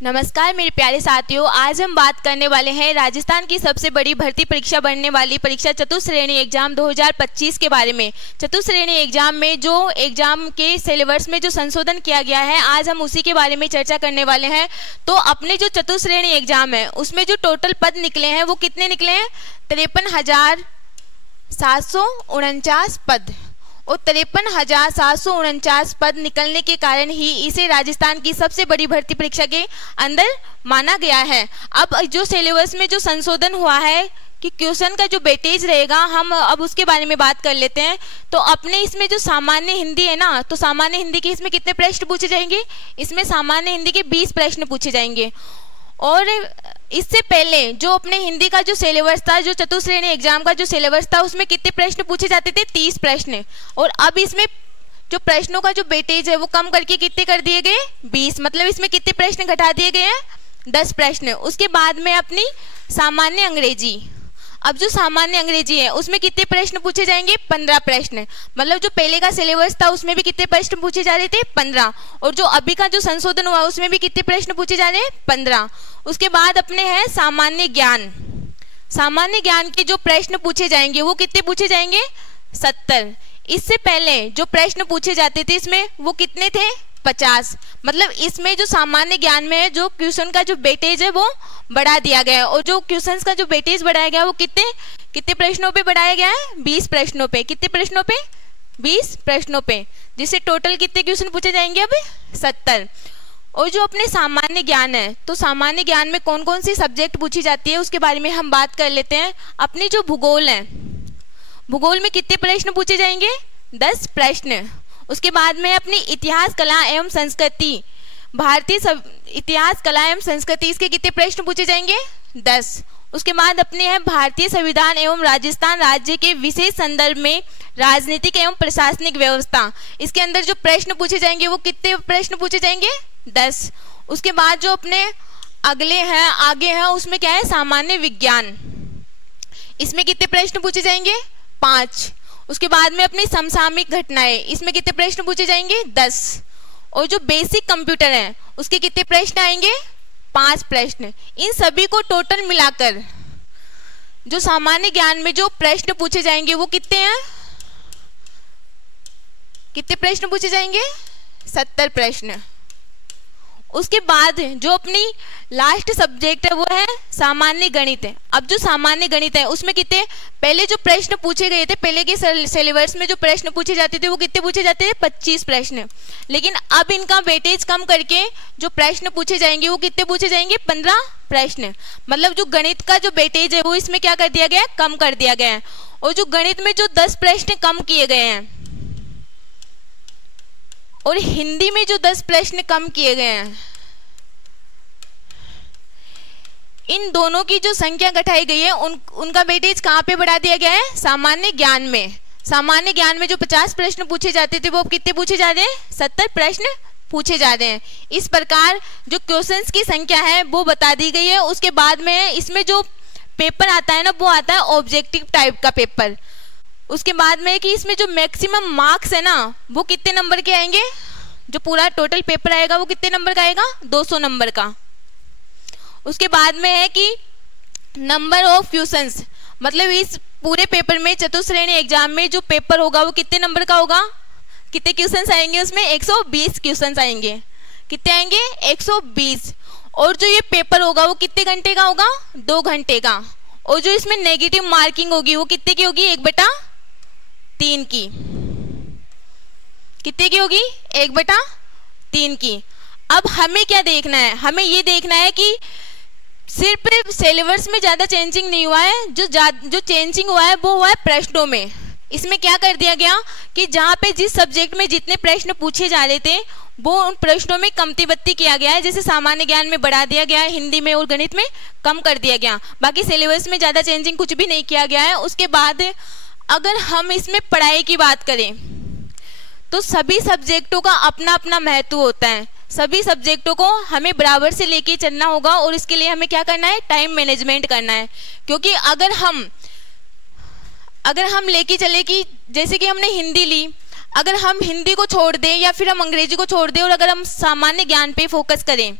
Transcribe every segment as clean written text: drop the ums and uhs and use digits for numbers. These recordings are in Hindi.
नमस्कार मेरे प्यारे साथियों, आज हम बात करने वाले हैं राजस्थान की सबसे बड़ी भर्ती परीक्षा बनने वाली परीक्षा चतुश्रेणी एग्जाम 2025 के बारे में। चतुश्रेणी एग्जाम में जो एग्जाम के सिलेबस में जो संशोधन किया गया है, आज हम उसी के बारे में चर्चा करने वाले हैं। तो अपने जो चतुश्रेणी एग्जाम है उसमें जो टोटल पद निकले हैं वो कितने निकले हैं? 53,749 पद। और 53,749 पद निकलने के कारण ही इसे राजस्थान की सबसे बड़ी भर्ती परीक्षा के अंदर माना गया है। अब जो सिलेबस में जो संशोधन हुआ है कि क्वेश्चन का जो वेटेज रहेगा, हम अब उसके बारे में बात कर लेते हैं। तो अपने इसमें जो सामान्य हिंदी है ना, तो सामान्य हिंदी के इसमें कितने प्रश्न पूछे जाएंगे? इसमें सामान्य हिंदी के 20 प्रश्न पूछे जाएंगे। और इससे पहले जो अपने हिंदी का जो सिलेबस था, जो चतुश्रेणी एग्जाम का जो सिलेबस था, उसमें कितने प्रश्न पूछे जाते थे? 30 प्रश्न। और अब इसमें जो प्रश्नों का जो वेटेज है वो कम करके कितने कर दिए गए? 20। मतलब इसमें कितने प्रश्न घटा दिए गए हैं? 10 प्रश्न। उसके बाद में अपनी सामान्य अंग्रेजी, अब जो सामान्य अंग्रेजी है उसमें कितने प्रश्न पूछे जाएंगे? 15 प्रश्न। मतलब जो पहले का सिलेबस था उसमें भी कितने प्रश्न पूछे जा रहे थे? 15। और जो अभी का जो संशोधन हुआ उसमें भी कितने प्रश्न पूछे जा रहे हैं? 15। उसके बाद अपने हैं सामान्य ज्ञान। सामान्य ज्ञान के जो प्रश्न पूछे जाएंगे वो कितने पूछे जाएंगे? 70। इससे पहले जो प्रश्न पूछे जाते थे इसमें वो कितने थे? 50। मतलब इसमें जो सामान्य ज्ञान में है जो क्वेश्चन का जो वेटेज है वो बढ़ा दिया गया है। और जो क्वेश्चंस का जो वेटेज बढ़ाया गया है वो कितने प्रश्नों पे बढ़ाया गया है? 20 प्रश्नों पे। कितने प्रश्नों पे? 20 प्रश्नों पे, जिससे टोटल कितने क्वेश्चन पूछे जाएंगे? अब 70। और जो अपने सामान्य ज्ञान है, तो सामान्य ज्ञान में कौन कौन सी सब्जेक्ट पूछी जाती है उसके बारे में हम बात कर लेते हैं। अपनी जो भूगोल है, भूगोल में कितने प्रश्न पूछे जाएंगे? 10 प्रश्न। उसके बाद में अपनी इतिहास, कला एवं संस्कृति, भारतीय इतिहास, कला एवं संस्कृति, इसके कितने प्रश्न पूछे जाएंगे? 10। उसके बाद अपने हैं भारतीय संविधान एवं राजस्थान राज्य के विशेष संदर्भ में राजनीतिक एवं प्रशासनिक व्यवस्था, इसके अंदर जो प्रश्न पूछे जाएंगे वो कितने प्रश्न पूछे जाएंगे? 10। उसके बाद जो अपने आगे हैं उसमें क्या है? सामान्य विज्ञान, इसमें कितने प्रश्न पूछे जाएंगे? 5। उसके बाद में अपनी समसामयिक घटनाएं, इसमें कितने प्रश्न पूछे जाएंगे? 10। और जो बेसिक कंप्यूटर है उसके कितने प्रश्न आएंगे? 5 प्रश्न। इन सभी को टोटल मिलाकर जो सामान्य ज्ञान में जो प्रश्न पूछे जाएंगे वो कितने हैं? कितने प्रश्न पूछे जाएंगे? 70 प्रश्न। उसके बाद जो अपनी लास्ट सब्जेक्ट है वो है सामान्य गणित है। अब जो सामान्य गणित है उसमें कितने, पहले जो प्रश्न पूछे गए थे, पहले के सिलेबस में जो प्रश्न पूछे जाते थे वो कितने पूछे जाते थे? 25 प्रश्न। लेकिन अब इनका वेटेज कम करके जो प्रश्न पूछे जाएंगे वो कितने पूछे जाएंगे? 15 प्रश्न। मतलब जो गणित का जो वेटेज है वो इसमें क्या कर दिया गया है? कम कर दिया गया है। और जो गणित में जो 10 प्रश्न कम किए गए हैं और हिंदी में जो 10 प्रश्न कम किए गए हैं, इन दोनों की जो संख्या घटाई गई है उनका वेटेज कहाँ पे बढ़ा दिया गया है? सामान्य ज्ञान में। सामान्य ज्ञान में जो 50 प्रश्न पूछे जाते थे वो कितने पूछे जा रहे हैं? 70 प्रश्न पूछे जा रहे हैं। इस प्रकार जो क्वेश्चंस की संख्या है वो बता दी गई है। उसके बाद में इसमें जो पेपर आता है ना वो आता है ऑब्जेक्टिव टाइप का पेपर। उसके बाद में कि इसमें जो मैक्सिमम मार्क्स है ना वो कितने नंबर के आएंगे? जो पूरा टोटल पेपर आएगा वो कितने नंबर का आएगा? 200 नंबर का। उसके बाद में है कि नंबर ऑफ क्वेश्चंस, मतलब इस पूरे पेपर में चतुश्रेणी एग्जाम में जो पेपर होगा वो कितने नंबर का होगा? कितने क्वेश्चंस आएंगे उसमें? 120 क्वेश्चंस आएंगे। कितने आएंगे? 120। और जो ये पेपर होगा वो कितने घंटे का होगा? 2 घंटे का। और जो इसमें नेगेटिव मार्किंग होगी वो कितने की होगी? 1/3 की। कितने की होगी? 1/3 की। अब हमें क्या देखना है? हमें ये देखना है कि सिर्फ सिलेबस में ज्यादा चेंजिंग नहीं हुआ है, जो चेंजिंग हुआ है वो हुआ है प्रश्नों में। इसमें क्या कर दिया गया कि जहाँ पे जिस सब्जेक्ट में जितने प्रश्न पूछे जा रहे थे वो उन प्रश्नों में कमती बत्ती किया गया है। जैसे सामान्य ज्ञान में बढ़ा दिया गया है, हिंदी में और गणित में कम कर दिया गया। बाकी सिलेबस में ज्यादा चेंजिंग कुछ भी नहीं किया गया है। उसके बाद अगर हम इसमें पढ़ाई की बात करें तो सभी सब्जेक्टों का अपना अपना महत्व होता है। सभी सब्जेक्टों को हमें बराबर से लेके चलना होगा और इसके लिए हमें क्या करना है? टाइम मैनेजमेंट करना है। क्योंकि अगर हम लेके चले कि जैसे कि हमने हिंदी ली, अगर हम हिंदी को छोड़ दें या फिर हम अंग्रेजी को छोड़ दें और अगर हम सामान्य ज्ञान पे फोकस करें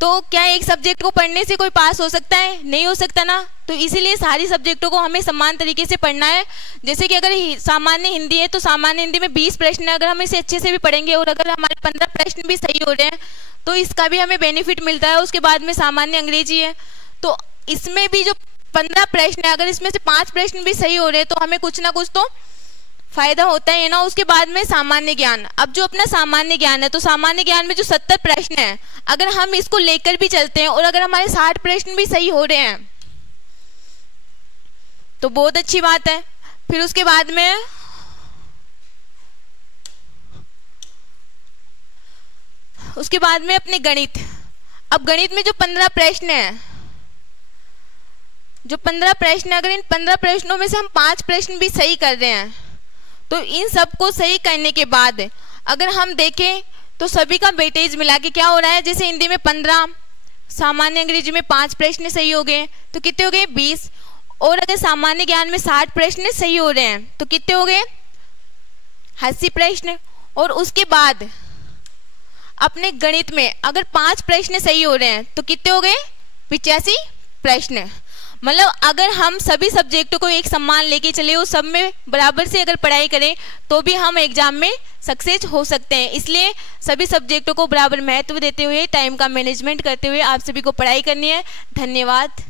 तो क्या एक सब्जेक्ट को पढ़ने से कोई पास हो सकता है? नहीं हो सकता ना। तो इसीलिए सारी सब्जेक्टों को हमें समान तरीके से पढ़ना है। जैसे कि अगर सामान्य हिंदी है तो सामान्य हिंदी में 20 प्रश्न है, अगर हम इसे अच्छे से भी पढ़ेंगे और अगर हमारे 15 प्रश्न भी सही हो रहे हैं तो इसका भी हमें बेनिफिट मिलता है। उसके बाद में सामान्य अंग्रेजी है, तो इसमें भी जो 15 प्रश्न है, अगर इसमें से 5 प्रश्न भी सही हो रहे हैं तो हमें कुछ ना कुछ तो फायदा होता है ना। उसके बाद में सामान्य ज्ञान, अब जो अपना सामान्य ज्ञान है, तो सामान्य ज्ञान में जो 70 प्रश्न है, अगर हम इसको लेकर भी चलते हैं और अगर हमारे 60 प्रश्न भी सही हो रहे हैं तो बहुत अच्छी बात है। फिर उसके बाद में अपने गणित। अब गणित में जो 15 प्रश्न है, अगर इन 15 प्रश्नों में से हम 5 प्रश्न भी सही कर रहे हैं तो इन सबको सही करने के बाद अगर हम देखें तो सभी का वेटेज मिला के क्या हो रहा है, जैसे हिंदी में 15, सामान्य अंग्रेजी में 5 प्रश्न सही हो गए तो कितने हो गए 20, और अगर सामान्य ज्ञान में 60 प्रश्न सही हो रहे हैं तो कितने हो गए 80 प्रश्न। और उसके बाद अपने गणित में अगर 5 प्रश्न सही हो रहे हैं तो कितने हो गए 85 प्रश्न। मतलब अगर हम सभी सब्जेक्टों को एक समान लेके चले और सब में बराबर से अगर पढ़ाई करें तो भी हम एग्जाम में सक्सेस हो सकते हैं। इसलिए सभी सब्जेक्टों को बराबर महत्व देते हुए, टाइम का मैनेजमेंट करते हुए आप सभी को पढ़ाई करनी है। धन्यवाद।